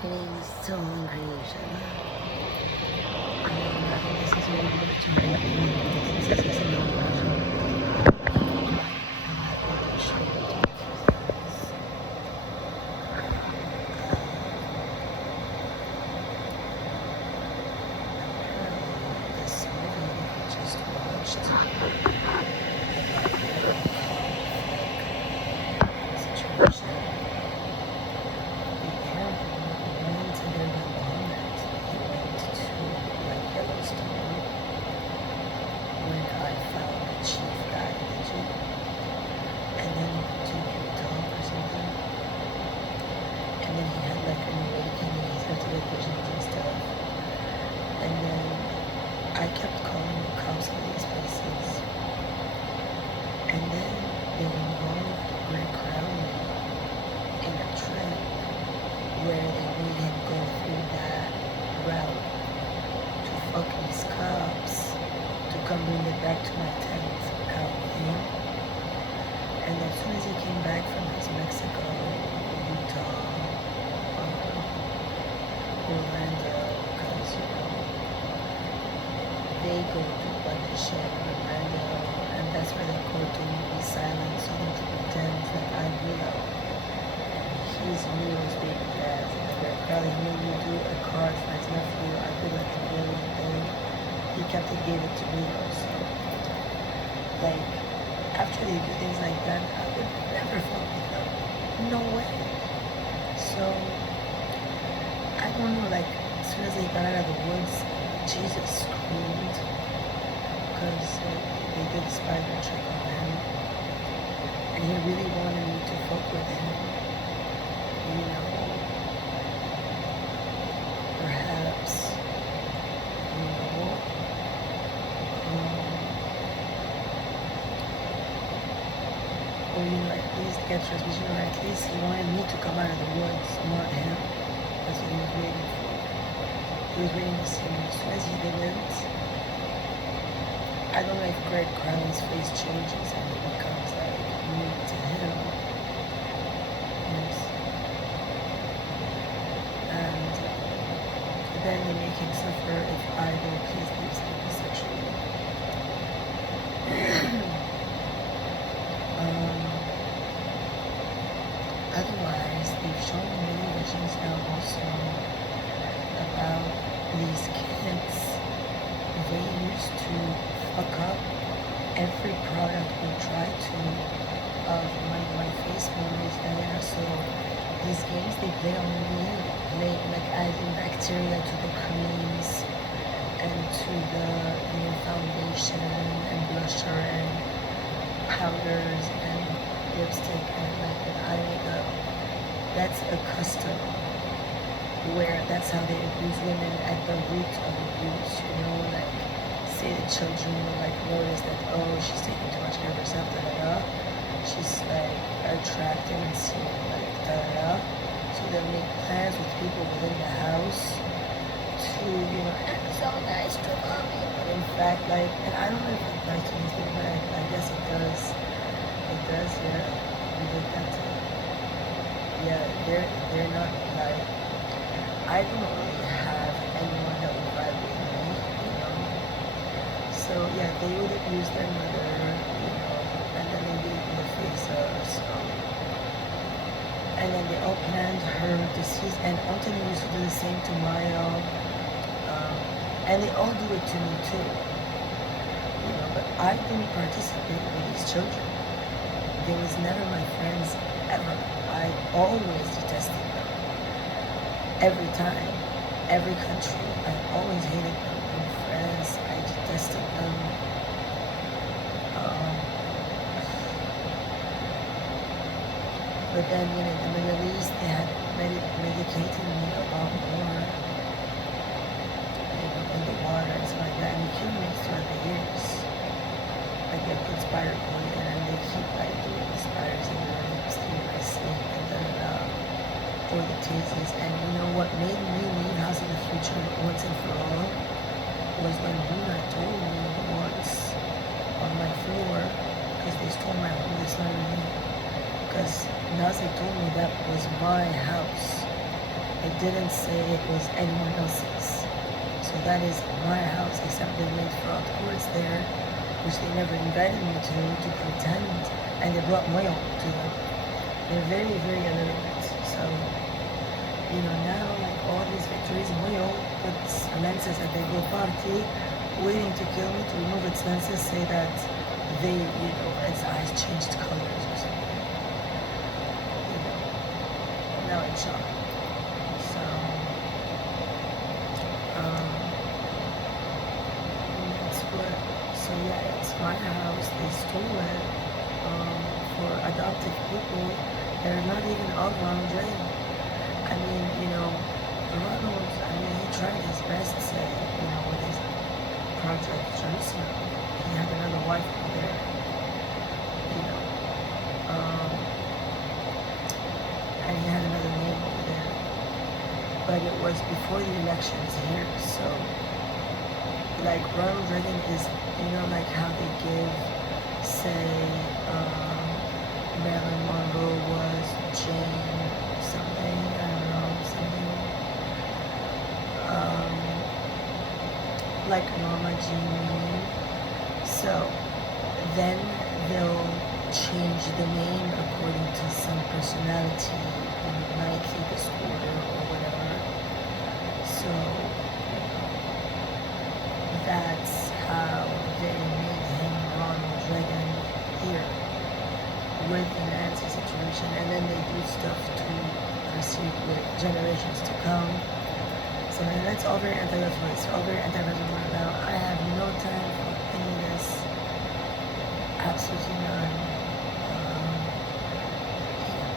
Feeling so hungry, Shana. I think this is really good to me. This is a long version. I'm happy to share it with you. This movie I just watched situation. Apparently, once in their development, he went to like Yellowstone when I found the chief guy legend, and then to Utah or something, and then he had like an awakening. He started to get visions and stuff, and then I kept calling the cops on these places, and then they involved Greg Crowley in a trip where they made him go through that route to fuck these cops to come bring it back to my 10th California. And as soon as he came back from his Mexico, Utah, Orlando, because they go through a bunch of shit in Orlando, and that's where the court told me to be silent so they can pretend that I'm Rio. He's Rio's baby dad. They're probably made me do a card for his nephew. I feel like the really thing. He kept it, gave it to Rio. So, like, after they do things like that, I would never fuck with them. No way. So, I don't know, like, as soon as they got out of the woods, Jesus screamed. Because they did the spider trick on him. And he really wanted me to fuck with him. You know, perhaps, or at least get transmission, or at least he wanted me to come out of the woods, not him. That's what he was waiting for. He was waiting to see me. As soon as he didn't, I don't know if Greg Crown's face changes and it becomes like me to him. Yes. And then they make him suffer if I don't please them sexually. Otherwise, they've shown many visions now also about these kids. They used to fuck up every product we try to of my face memories there. So these games they play on me, like adding bacteria to the creams and to the foundation and blusher and powders and lipstick and like an eye makeup. That's a custom where that's how they abuse women at the root of abuse, like say the children will like notice that, oh, she's taking too much care of herself, she's like attractive and seen like so they'll make plans with people within the house to, it's so nice to love you, but in fact, like, and I don't know if it applies to these people, but I guess it does. It does, yeah. We did that too. Yeah, they're not like, I don't really have anyone that would vibe with me, So yeah, they would abuse their mother, and then they did it in the face of, so. And then they all planned her decease, and Anthony used to do the same to Mayo, and they all do it to me too, but I didn't participate with these children. They was never my friends ever. I always detested them. Every time, every country, I always hated them. In France, I detested them. But then, in the Middle East, they had medicated me a lot more, in the water and stuff like that. And they killed me throughout the years. Like they put spider poison and they keep like doing the spiders in your lips through my skin and for the tastes. And what made me leave House of the Future once and for all was when Luna told me once on my floor, because they stole my home this night. Because Nazi told me that was my house. It didn't say it was anyone else's. So that is my house, except they made fraud courts there, which they never invited me to pretend, and they brought mail to them. They're very, very illiterate. So, you know, now like all these victories, mail puts lenses at the go party, waiting to kill me, to remove its lenses, say that they, you know, its eyes changed colors or something. You know, now it's shocked. So, that's what. So yeah, it's my house. They stole it for adopted people. They're not even all wrong drain. I mean, you know, Ronald. I mean, he tried his best to say, you know, with his project Jerusalem. He had another wife over there. You know, and he had another name over there. But it was before the elections here, so like Ronald Reagan is, you know, like how they give, say, Marilyn Monroe was Jane something, I don't know, something, like Norma Jean. So then they'll change the name according to some personality, nightly disorder or whatever. So that's how they made him Ronald Reagan here with the Nancy situation, and then they do stuff to proceed with generations to come. So that's all very anti-leftist, all very anti-reservoir. Now I have no time for any of this, absolutely none.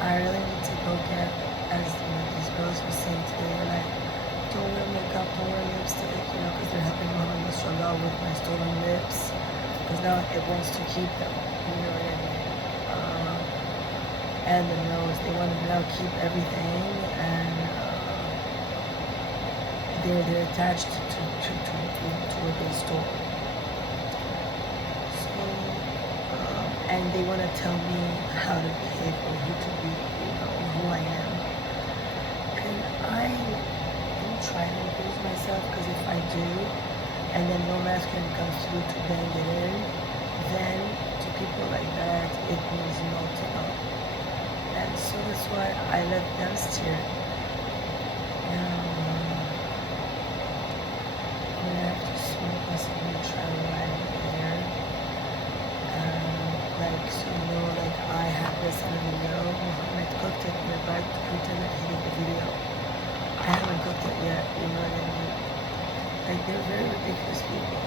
I really need to go get, as you know, these girls were saying today, they're like, don't wear makeup, don't wear lipstick, you know, because they're helping Muhammad struggle with my stolen lips, because now it wants to keep them, you know what I mean? And the nose, they want to now keep everything, and they're attached to what they stole. So, and they want to tell me how to behave or who to be, you know, who I am. And I don't try to impose myself, because if I do, and then no masculine comes through to bang it in, then to people like that, it means no to no. And so that's why I let them steer. Now, I'm gonna have to smoke this and try to ride there. Like, so you know, like I have this in a video. Muhammad cooked it, and we're about to pretend that he did the video. I haven't cooked it yet, you know what I mean? Like, they're very ridiculous people.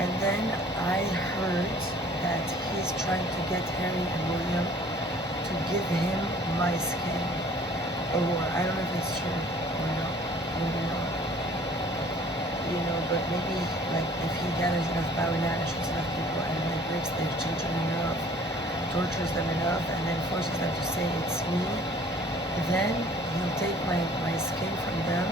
And then I heard that he's trying to get Harry and William to give him my skin. Aurora. I don't know if it's true or not. Maybe not. You know, but maybe like if he gathers enough power now and shoots enough people and like breaks their children enough, tortures them enough, and then forces them to say it's me, then he'll take my skin from them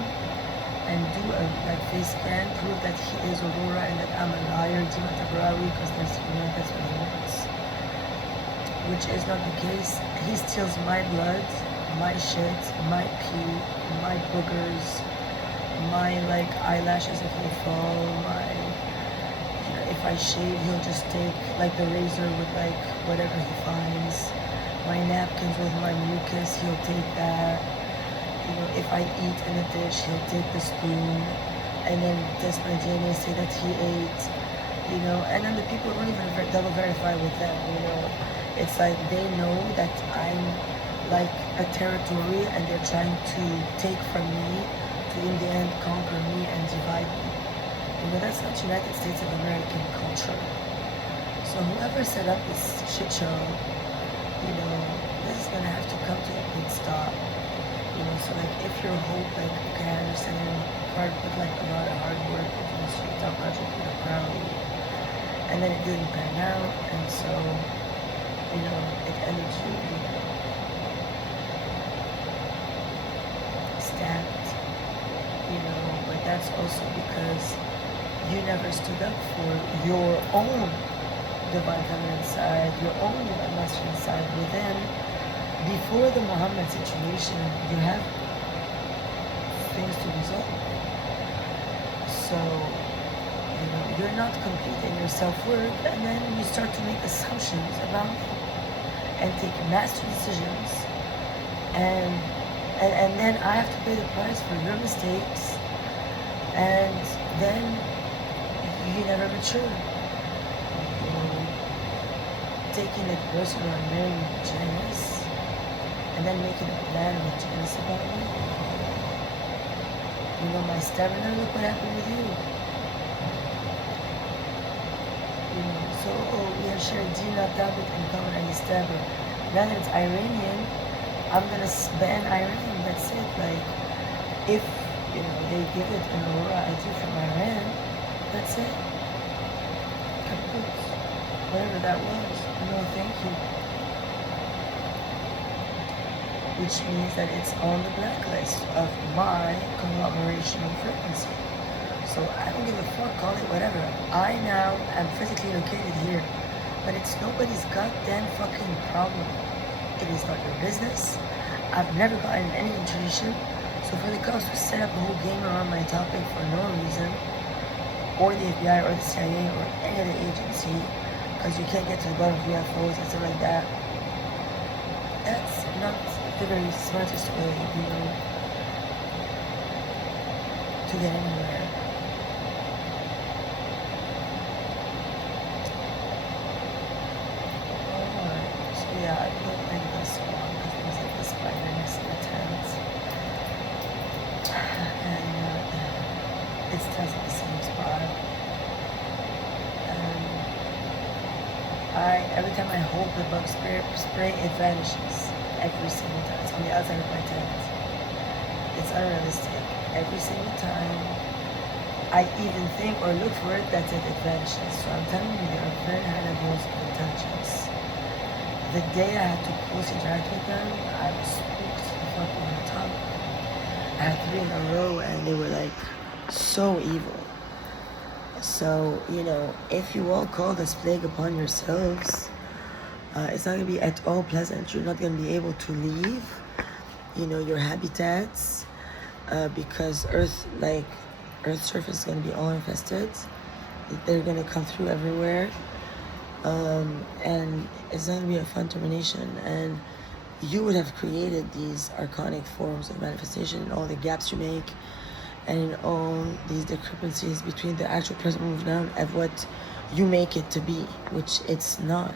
and do a like face scan, prove that he is Aurora and that I'm a liar, because that's, you know, that's what he wants. Which is not the case. He steals my blood, my shit, my pee, my boogers, my like eyelashes if they fall, my, you know, if I shave, he'll just take like the razor with like whatever he finds. My napkins with my mucus, he'll take that. You know, if I eat in a dish, he'll take the spoon, and then does my DNA say that he ate, you know, and then the people don't even double verify with them, you know. It's like they know that I'm like a territory, and they're trying to take from me to in the end conquer me and divide me. You know, that's not United States of American culture. So whoever set up this shit show, you know, this is gonna have to come to a good stop. You know, so like if your hope, like, okay, I understand you're hard with like a lot of hard work with the street top project, you know, proudly, and then it didn't pan out, and so, you know, it ended you, you know, stabbed, you know, but that's also because you never stood up for your own divine feminine side, your own masculine side within. Before the Muhammad situation, you have things to resolve. So, you're not complete in your self-worth, and then you start to make assumptions about me and take master decisions, and then I have to pay the price for your mistakes, and then you never mature. Taking it personal and marrying jealous, and then making a plan with jealous about me. My stamina, look what happened with you. So we have shared Dina, Tabit, and common and Stabber. Now that it's Iranian, I'm gonna ban Iran. That's it. Like, if they give it an Aurora ID from Iran, that's it. Kaput. Whatever that was. No, thank you. Which means that it's on the blacklist of my conglomeration of frequency. So I don't give a fuck, call it whatever. I now am physically located here, but it's nobody's goddamn fucking problem. It is not your business. I've never gotten any intuition. So for the cops to set up a whole game around my topic for no reason, or the FBI or the CIA or any other agency, because you can't get to the bottom of UFOs and stuff like that, that's not the very smartest way, to get anywhere. Alright, so yeah, I put like this one because it was like the spider next to the tent. And it's tense at the same spot. And every time I hold the bug spray, it vanishes. Every single time. It's on the outside of my tent. It's unrealistic. Every single time I even think or look for it, that's it, it vanishes. So I'm telling you, there are very high levels of intelligence. The day I had to close interact with them, I was spooked the fuck on the top. I had 3 in a row and they were like so evil. So, if you all call this plague upon yourselves, it's not going to be at all pleasant. You're not going to be able to leave, your habitats, because Earth's surface is going to be all infested. They're going to come through everywhere, and it's not going to be a fun termination. And you would have created these archonic forms of manifestation in all the gaps you make, and in all these discrepancies between the actual present moment now and what you make it to be, which it's not.